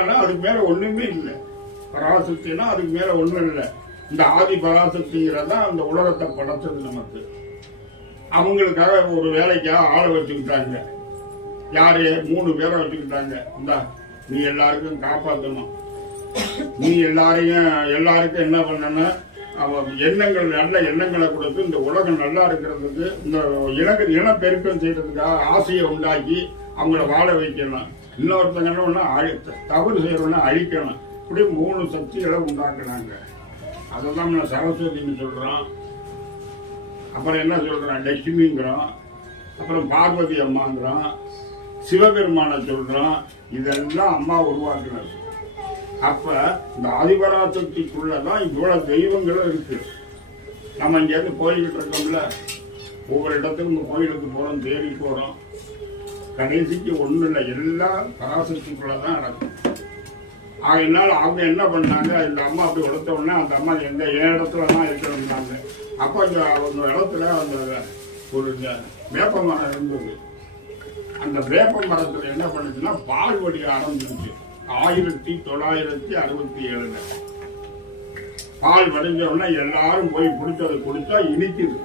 ஆனா அதுக்கு மேல ஒண்ணுமே இல்லை. பராசக்தினா அதுக்கு மேல ஒண்ணும் இல்லை. இந்த ஆதி பராசக்திங்கிறதா அந்த உலகத்தை படைச்சது நமக்கு. அவங்களுக்காக ஒரு வேலைக்காக ஆளை வச்சுக்கிட்டாங்க. யாரு? மூணு பேரை வச்சுக்கிட்டாங்க. இந்தா நீ எல்லாருக்கும் காப்பாற்றணும் நீ எல்லாரையும் எல்லாருக்கும் என்ன பண்ணணும்? அவன் எண்ணங்கள் நல்ல எண்ணங்களை கொடுத்து இந்த உலகம் நல்லா இருக்கிறதுக்கு இந்த இன இனப்பெருக்கம் செய்யறதுக்காக ஆசையை உண்டாக்கி அவங்கள வாழ வைக்கணும். இன்னொருத்தங்க என்ன பண்ணா, அழி- தவறு செய்யறவன அழிக்கணும். இப்படி மூணு சக்திகளை உண்டாக்குனாங்க. அதெல்லாம் நான் சரஸ்வதின்னு சொல்கிறோம் அப்புறம் என்ன சொல்கிறோம் லட்சுமிங்கிறோம். அப்புறம் பார்வதி அம்மாங்கிறோம். சிவபெருமானை சொல்கிறோம் இதெல்லாம் அம்மா உருவாக்குனது. அப்போ இந்த ஆதிபராசக்திக்குள்ளதான் இவ்வளோ தெய்வங்களும் இருக்குது நம்ம இங்கேருந்து போய்கிட்டு இருக்கோம்ல. ஒவ்வொரு இடத்துக்கும் இந்த கோயிலுக்கு போகிறோம் தேடி போகிறோம் கடைசிக்கு ஒன்றும் இல்லை எல்லாம் பராசக்திக்குள்ளதான் நடக்கும். ஆகையினால அவங்க என்ன பண்ணாங்க? இந்த அம்மா அப்படி உடுத்த உடனே அந்த அம்மா எந்த என் இடத்துல தான் இருக்கணும்னாங்க அப்போ அந்த அவங்க இடத்துல அந்த ஒரு வேப்ப மரம் இருந்தது. அந்த வேப்ப மரத்தில் என்ன பண்ணுச்சுன்னா பால் வடிய ஆரம்பிச்சிருச்சு. ஆயிரத்தி தொள்ளாயிரத்தி அறுபத்தி ஏழுல. பால் வடிஞ்ச உடனே எல்லாரும் போய் பிடிச்சதை குடிச்சா இனிக்குது.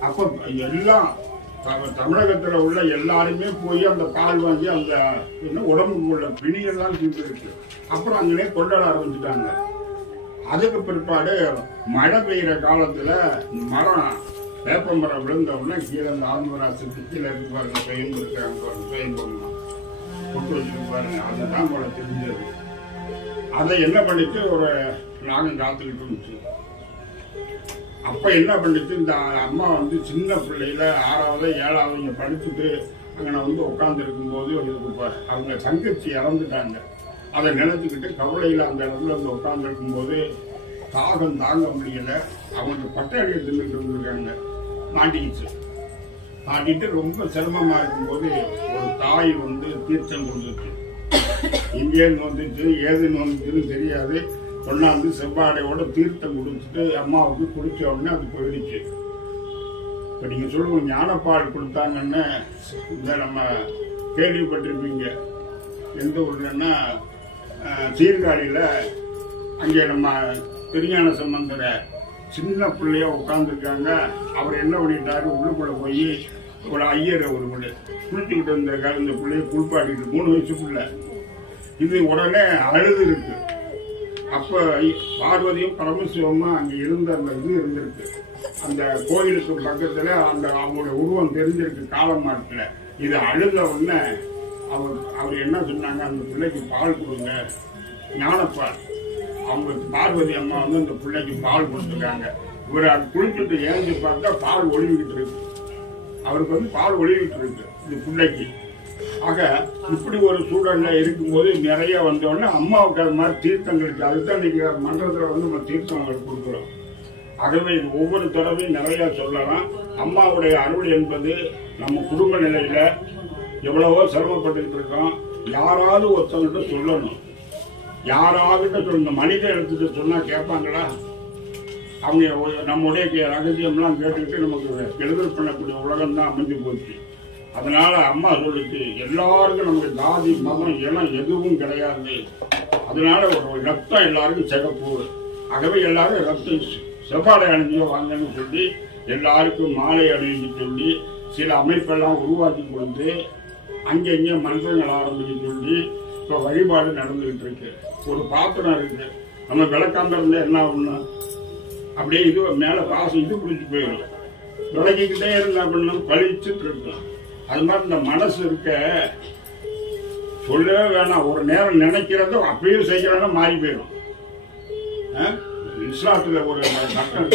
அப்போ எல்லாம் தமிழகத்துல உள்ள எல்லாருமே போய் அந்த பால் வாங்கி அந்த என்ன உடம்புக்கு உள்ள பிணியெல்லாம் தீர்ந்துருக்கு அப்புறம் அங்கனே கொண்டாட ஆரம்பிச்சுட்டாங்க. அதுக்கு பிற்பாடு மழை பெய்யுற காலத்துல மரம் வேப்ப மரம் விழுந்த உடனே கீழே அந்த ஆத்மராசத்துக்கு கீழே இருக்கு பாருங்க பெயும் இருக்கிறாங்க பாருங்க பெயும் பொண்ணு கொட்டு வச்சிருக்கு பாருங்க அதுதான் போல தெரிஞ்சது. அதை என்ன பண்ணிட்டு ஒரு நாகம் காத்துக்கிட்டு இருந்துச்சு. அப்போ என்ன பண்ணிட்டு இந்த அம்மா வந்து சின்ன பிள்ளையில ஆறாவது ஏழாவது இங்கே படிச்சுட்டு அங்கே வந்து உட்காந்துருக்கும் இருக்கும்போது இதுக்கு ப- அவங்க தங்கச்சி இறந்துட்டாங்க. அதை நினைச்சுக்கிட்டு கவலையில் அந்த இடத்துல வந்து உட்காந்துருக்கும் இருக்கும்போது தாகம் தாங்க முடியல. அவங்க பட்டாளியை தின்னுட்டு இருந்திருக்காங்க மாட்டிக்கிச்சு. மாட்டிட்டு ரொம்ப சிரமமாக இருக்கும்போது ஒரு தாய் வந்து தீர்த்தம் கொடுத்துச்சு. இங்கேன்னு வந்துச்சு ஏதுன்னு வந்துச்சுன்னு தெரியாது. கொண்டாந்து செவ்வாடையோட தீர்த்தம் கொடுத்துட்டு அம்மாவுக்கு குடிச்ச உடனே அது போயிடுச்சு. இப்போ நீங்கள் சொல்லுவோம் ஞானப்பால் கொடுத்தாங்கன்னு இந்த நம்ம கேள்விப்பட்டிருப்பீங்க. எந்த ஊர்லன்னா சீர்காழியில் அங்கே நம்ம திருஞான சம்பந்தர சின்ன பிள்ளைய உட்காந்துருக்காங்க அவர் என்ன பண்ணிட்டாரு? உள்ளுக்குள்ளே போய் ஒரு ஐயரை ஒரு பிள்ளை குளிச்சுக்கிட்டு இருந்திருக்காரு இந்த பிள்ளைய குளிப்பாட்டிட்டு மூணு வயசு பிள்ளை. இது உடனே அழுது அப்ப பார்வதியும் பரமசிவமும் அங்க இருந்த அந்த இது இருந்திருக்கு. அந்த கோயிலுக்கு பக்கத்துல அந்த அவங்களோட உருவம் தெரிஞ்சிருக்கு காலமாட்டுல இது அழுத உடனே அவர் அவர் என்ன சொன்னாங்க? அந்த பிள்ளைக்கு பால் கொடுங்க. ஞானப்பால். அவங்க பார்வதி அம்மா வந்து அந்த பிள்ளைக்கு பால் கொடுத்துருக்காங்க. இவர் அது குளிச்சுட்டு ஏஞ்சி பார்த்தா பால் ஒழுகிட்டு இருக்கு. அவருக்கு வந்து பால் ஒழுகிட்டு இருக்கு இந்த பிள்ளைக்கு. ஆக இப்படி ஒரு சூழல்ல இருக்கும்போது நிறைய வந்தோடனே அம்மாவுக்கு அது மாதிரி தீர்த்தங்களுக்கு அதுதான் இன்னைக்கு மன்றத்தில் வந்து நம்ம தீர்த்தங்கள் கொடுக்குறோம். ஆகவே இது ஒவ்வொரு தடவையும் நிறைய சொல்லலாம். அம்மாவுடைய அருள் என்பது நம்ம குடும்ப நிலையில எவ்வளவோ சிரமப்பட்டுக்கிட்டு இருக்கோம் யாராவது ஒருத்தவங்கிட்ட சொல்லணும். யாராவிட்ட சொல்ல மனிதன் எடுத்துட்டு சொன்னா கேட்பாங்களா? அவங்க நம்முடைய ரகசியம்லாம் கேட்டுக்கிட்டு நமக்கு கெடுதல் பண்ணக்கூடிய உலகம் தான் அமைஞ்சு போச்சு. அதனால அம்மா சொல்லுச்சு எல்லாருக்கும் நமக்கு ஜாதி மதம் இனம் எதுவும் கிடையாது அதனால ஒரு ரத்தம் எல்லாருக்கும் சிறப்பு ஆகவே எல்லாரும் ரத்தம் செவ்வாடை அணிஞ்சு வாங்கன்னு சொல்லி எல்லாருக்கும் மாலை அணிஞ்சு சொல்லி சில அமைப்பெல்லாம் உருவாக்கி கொண்டு அங்கங்கே மன்றங்கள் ஆரம்பிச்சு சொல்லி இப்போ வழிபாடு நடந்துகிட்டு இருக்கு. ஒரு பாத்திரம் இருக்கு. நம்ம விளக்காம இருந்தால் என்ன ஆகும்னா அப்படியே இது மேலே காசு இது பிடிச்சி போயிடும். விளக்கிக்கிட்டே இருந்தா அப்படின்னா பழிச்சுட்டு இருக்கலாம். அது மாதிரி இந்த மனசு இருக்க சொல்லவே வேணாம். ஒரு நேரம் நினைக்கிறத அப்பயும் செய்யறதுனா மாறி போயிடும். ஆ? இஸ்லாத்துல ஒரு சட்டம்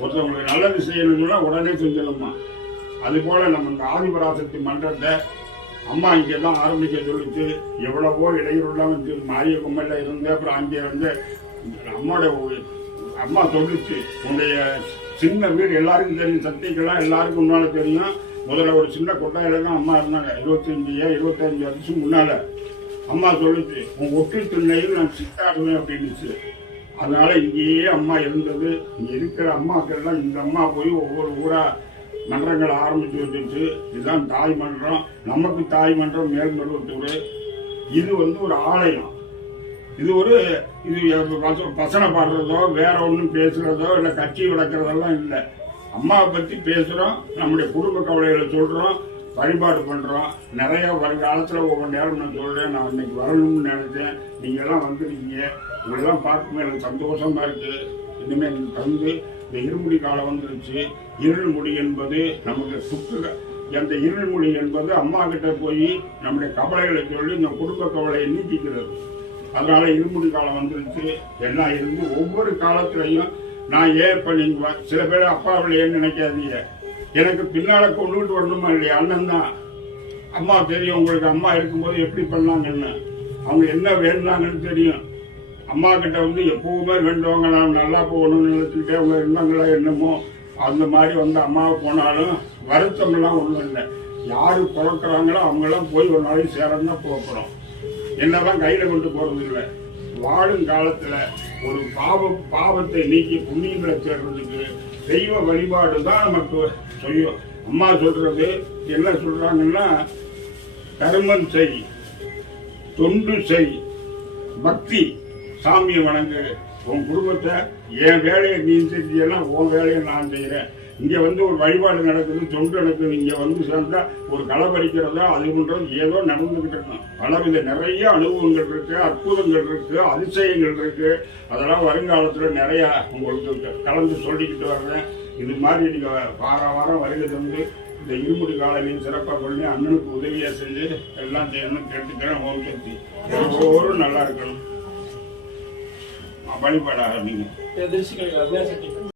ஒருத்தவங்களுக்கு நல்லது செய்யணும்னா உடனே செஞ்சிடணுமா? அது போல நம்ம இந்த ஆதிபராசக்தி மன்றத்தை அம்மா இங்கே தான் ஆரம்பிக்க சொல்லிச்சு. எவ்வளவோ இடையூறுலாம் வந்து மாரிய கும்பல்ல இருந்து அப்புறம் அங்கே இருந்து அம்மாவோட ஒரு- அம்மா சொல்லிச்சு. உன்னுடைய சின்ன வீடு எல்லாருக்கும் தெரியும் சக்திக்கெல்லாம் எல்லாருக்கும் உன்னால தெரியும். முதல்ல ஒரு சின்ன கொட்டாயில தான் அம்மா இருந்தாங்க. இருபத்தஞ்சு இருபத்தஞ்சு வருஷம் முன்னால. அம்மா சொல்லுச்சு உன் ஒட்டு திண்ணையில் நான் சித்தாடுவேன் அப்படின்னுச்சு. அதனால இங்கேயே அம்மா இருந்தது. இங்கே இருக்கிற அம்மாக்கள்லாம் இந்த அம்மா போய் ஒவ்வொரு ஊரா மன்றங்களை ஆரம்பிச்சு வச்சுட்டு இதுதான் தாய் மன்றம். நமக்கு தாய் மன்றம் மேல்மருவத்தூர். இது வந்து ஒரு ஆலயம். இது ஒரு இது பசனை பாடுறதோ வேற ஒன்றும் பேசுறதோ இல்லை கட்சி விளக்குறதெல்லாம் இல்லை. அம்மாவை பத்தி பேசுறோம் நம்முடைய குடும்ப கவலைகளை சொல்றோம் வழிபாடு பண்றோம். நிறைய வருங்காலத்துல ஒவ்வொரு நேரம் நான் சொல்றேன். நான் இன்னைக்கு வரணும்னு நினைச்சேன். நீங்க எல்லாம் வந்திருக்கீங்க. உங்களெல்லாம் பார்க்கும்போது எனக்கு சந்தோஷமா இருக்கு. இனிமே எனக்கு தந்து இந்த இருமுடி காலம் வந்துருச்சு. இருள்முடி என்பது நமக்கு சுற்று அந்த இருள்மொழி என்பது அம்மா கிட்ட போய் நம்முடைய கவலைகளை சொல்லி இந்த குடும்ப கவலையை நீக்கிக்கிறது அதனால இருமுடி காலம் வந்துருச்சு. எல்லாம் இருந்து ஒவ்வொரு காலத்திலையும் நான் ஏன் இப்போ நீங்கள் சில பேர் அப்பாவில் ஏன்னு நினைக்காதீங்க. எனக்கு பின்னால கொண்டுகிட்டு வரணுமா இல்லையா? அண்ணன் தான். அம்மா தெரியும் உங்களுக்கு அம்மா இருக்கும்போது எப்படி பண்ணாங்கன்னு. அவங்க என்ன வேண்டாங்கன்னு தெரியும். அம்மா கிட்ட வந்து எப்பவுமே வேண்டுவாங்க நான் நல்லா போகணும்னு நினைச்சுக்கிட்டே அவங்க இருந்தாங்களா என்னமோ அந்த மாதிரி வந்து அம்மாவை போனாலும் வருத்தம்லாம் ஒன்றும் இல்லை. யார் பிறக்கிறாங்களோ அவங்களாம் போய் ஒரு நாளைக்கு சேரணும் தான் போகிறோம் என்னதான் கையில் கொண்டு போகிறது இல்லை வாழும் காலத்துல ஒரு பாவம் பாவத்தை நீக்கி புண்ணியங்களை சேர்றதுக்கு தெய்வ வழிபாடு தான் நமக்கு சொல்லும் அம்மா சொல்றது என்ன சொல்றாங்கன்னா கர்மம் செய் தொண்டு செய் பக்தி சாமியை வணங்கு. உன் குடும்பத்தை என் வேலையை நீ செஞ்சீங்கன்னா உன் வேலையை நான் செய்கிறேன் இங்கே வந்து ஒரு வழிபாடு நடக்குது தொண்டு நடக்குது இங்கே வந்து சேர்ந்தா ஒரு களை பறிக்கிறதா அது பண்ணுறது ஏதோ நடந்துகிட்டு ஆனால் இங்கே நிறைய அனுபவங்கள் இருக்கு அற்புதங்கள் இருக்கு அதிசயங்கள் இருக்கு. அதெல்லாம் வருங்காலத்துல நிறையா உங்களுக்கு கலந்து சொல்லிக்கிட்டு வர்றேன். இது மாதிரி நீங்க வார வாரம் வருகை தந்து இந்த இருமுடி காலனியும் சிறப்பாக பண்ணி அண்ணனுக்கு உதவியாக செஞ்சு எல்லாம் செய்யணும்னு கேட்டுக்கிறேன். ஓம் சக்தி ஒவ்வொரு நல்லா இருக்கணும். வழிபாடாக நீங்கள்